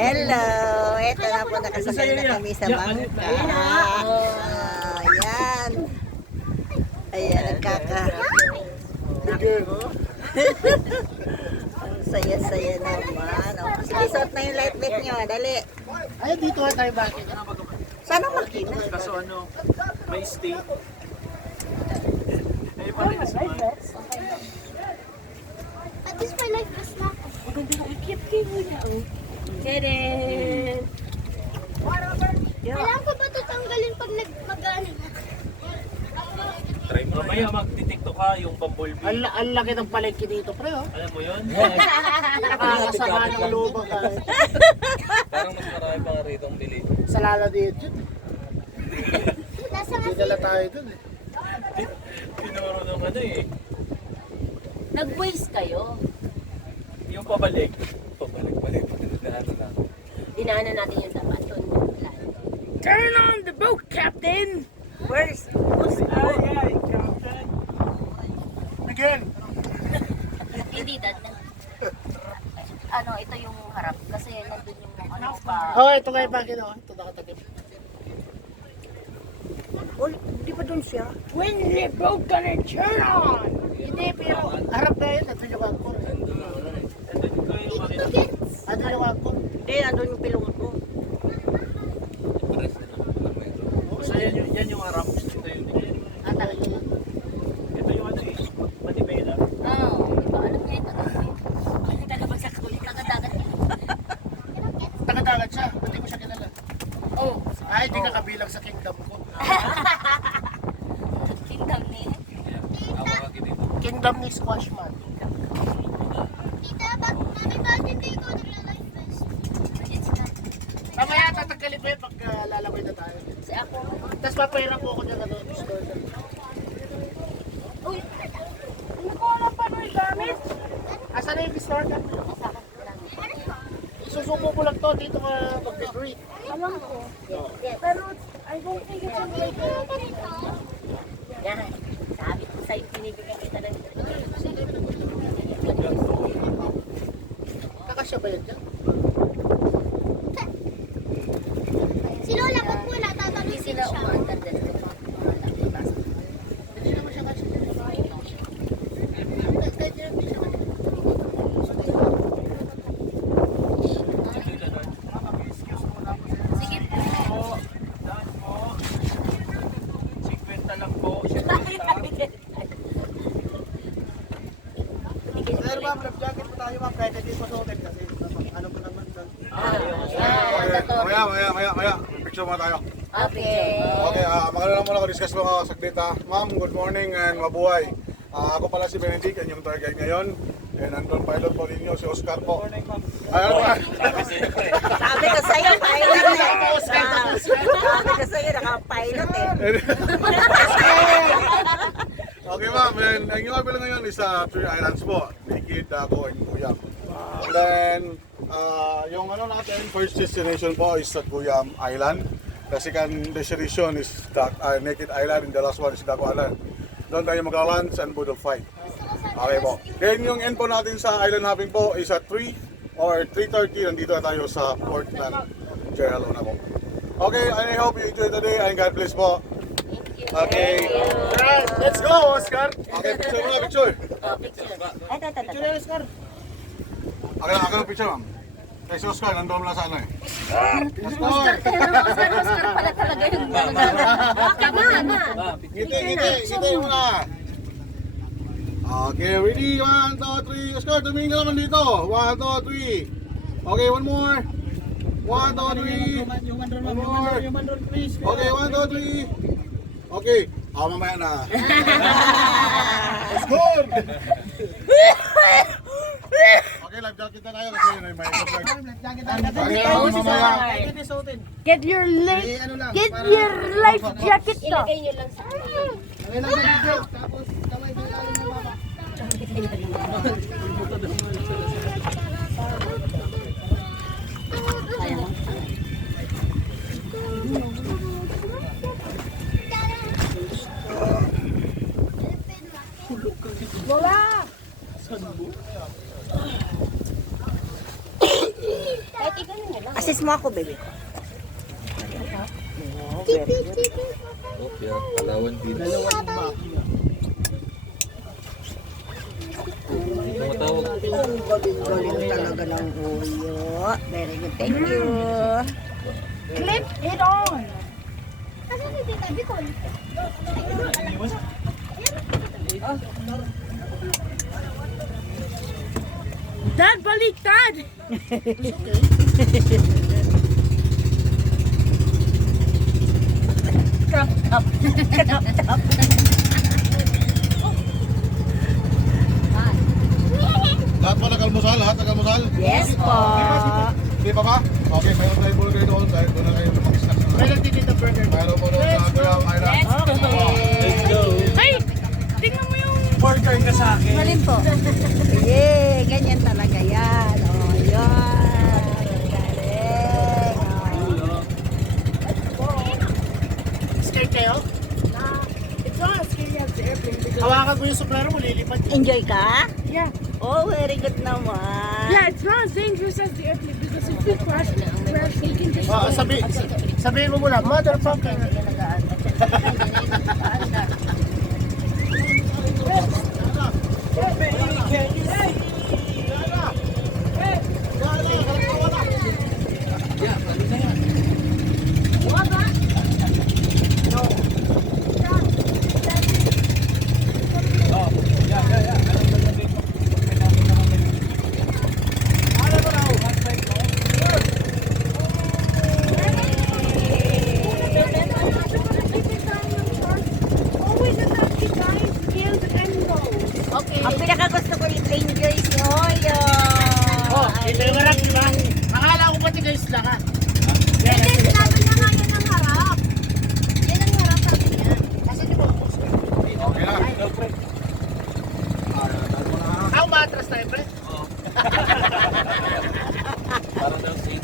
Hello! Ito na po, nakasakay na kami sa bangka. Ayan. Ayan, nagkaka. Ang saya-saya naman. O, sige, suot na yung light vest nyo. Dali. Ay, dito nga tayo bakit? Saan ang makina? Kaso ano, may stay. Ay, pala yung smile. At least my life is not. Tadam! Kailangan ko ba ito tanggalin pag mag-ano na? Try mo. Mamaya magtitiktok ka yung bumblebee. Ang laki ng palengke dito, pre, oh. Alam mo yun? Nakakasama ng lubang ka. Parang mas marami pa nga rito ang bili. Sa lala dito yun. Nasa Hindi dala tayo dun eh. Tinuro nung ano eh. Nag-waste kayo. Yung pabalik. Pabalik-balik. Ano na. Dinaanan natin yung dapat doon. Turn on the boat, Captain! Where's... Ay, Captain. Again! Hindi dad. Ano, ito yung harap. Kasi nandun yung ano pa. Oh, ito nga yung bakit, oh. Ito nakatagip. Oh, di ba dun siya? When the boat gonna turn on? Hindi, pero harap na yun. Ito yung wagko. Andun ko yung makina. Ito yung wagko. Hindi, nandun yung pilot ko. So yan yung harap. Ito yung tingin. Ah, talaga yun. Ito yung ano eh. Manibela. Oo, diba? Alam niya ito. Kasi talaga sa kulit. Kakadagat. Nakadagat siya. Ba't di ko siya kilala? Oh, Ay, di ka kabilang sa kingdom ko. kingdom ni. Ako nga dito. Kingdom ni Squashman. Tita, mami, bakit hindi ko nagla-life vest? Mamaya tatanggalin ko yun pag lalaway na tayo. Si ako. Tapos papahiram po ako dyan ano, store na. Uy, Hindi ko alam paano yung gamit. Asan na yung store ka? Susubo ko lang to dito ka mag-degree. Alam ko. Pero I don't think it's on like yan. Sabi ko sa'yo, pinibigyan kita ng Kakasya ba yan dyan? Si Lola, pag wala, Hindi tatanungin sila siya. umaandar dito. Hindi naman siya kasya. Sige. Daan mo. 50 lang po. Sir, ma'am, life jacket po tayo, ma'am. Pwede din pasukin kasi ano po naman doon. Maya. Picture mo tayo. Okay. Okay, magano lang muna ako, discuss lang ako saglit ha. Ma'am, good morning and mabuhay. Ako pala si Benedict, and yung tour guide ngayon. And nandun pilot po ninyo, si Oscar po. Ay, ano ba? Sabi ko sa'yo, pilot eh. Sabi ko sa'yo, naka-pilot eh. Okay ma'am, and ang yung kabilang ngayon is Three Islands po. Nikid, Dago, and Guyam. And then, yung ano natin, first destination po is sa Guyam Island. The second destination is Naked Island, and the last one is Dago Island. Doon tayo mag-lunch and boodle fight. Okay po. Then yung end po natin sa island hopping po is at 3 or 3:30. Nandito na tayo sa Portland. Share hello na po. Okay, I hope you enjoy the day and God bless po. Okay. Alright, let's go, Oscar! Okay, picture muna, picture. Picture na, Oscar! Akin ang picture, ma'am. Kasi si Oscar, nandun lang sa ano eh. Oscar pala talaga yung Come on, ma. Ngiti muna. Okay, ready? 1, 2, 3. Oscar, tumingin ka naman dito. 1, 2, 3. Okay, one more. 1, 2, 3. One more. Okay, 1, 2, 3. Okay, mamaya na. Let's go! Okay, live jacket na tayo kasi yun ay may Get your life jacket to. Ilagay nyo lang sa Kahit ikaw nyo lang. Assist mo ako, baby ko. Oh, very good. Opya, Palawan Beach. Tumatawag. Ang galing talaga ng uyo. Very good, thank you. Clip it on. Kasi si Tita Bicol. Dad, baliktad. Lahat ba nag-almusal? Lahat nag-almusal? Yes po. Hindi pa ba? Okay, mayroon tayo burger doon. Dahil doon na kayo mag-snack na. May nagtitita burger. Mayroon po doon sa Kuya Island. Let's go. Hey, tingnan mo yung Burger ka sa akin. Malin po. Sige, ganyan talaga yan. O, yun. Galing. O. scared kayo. It's not scary as the airplane. Hawakan mo yung sombrero mo, lilipad yun. Enjoy ka? Yeah. Oh, very good naman. Yeah, it's not as dangerous as the airplane because if you crash, you can just... sabihin mo muna, motherfucker. Ang pinakagusto ko yung enjoy si Oyo. Oh, ito yung harap, di ba? Akala ko pati guys lang ha. Hindi, sinabi niya nga yan ang harap. Yan ang harap sabi niya. Kasi di ba? Okay na. Ako matras tayo, pre. Parang daw seat.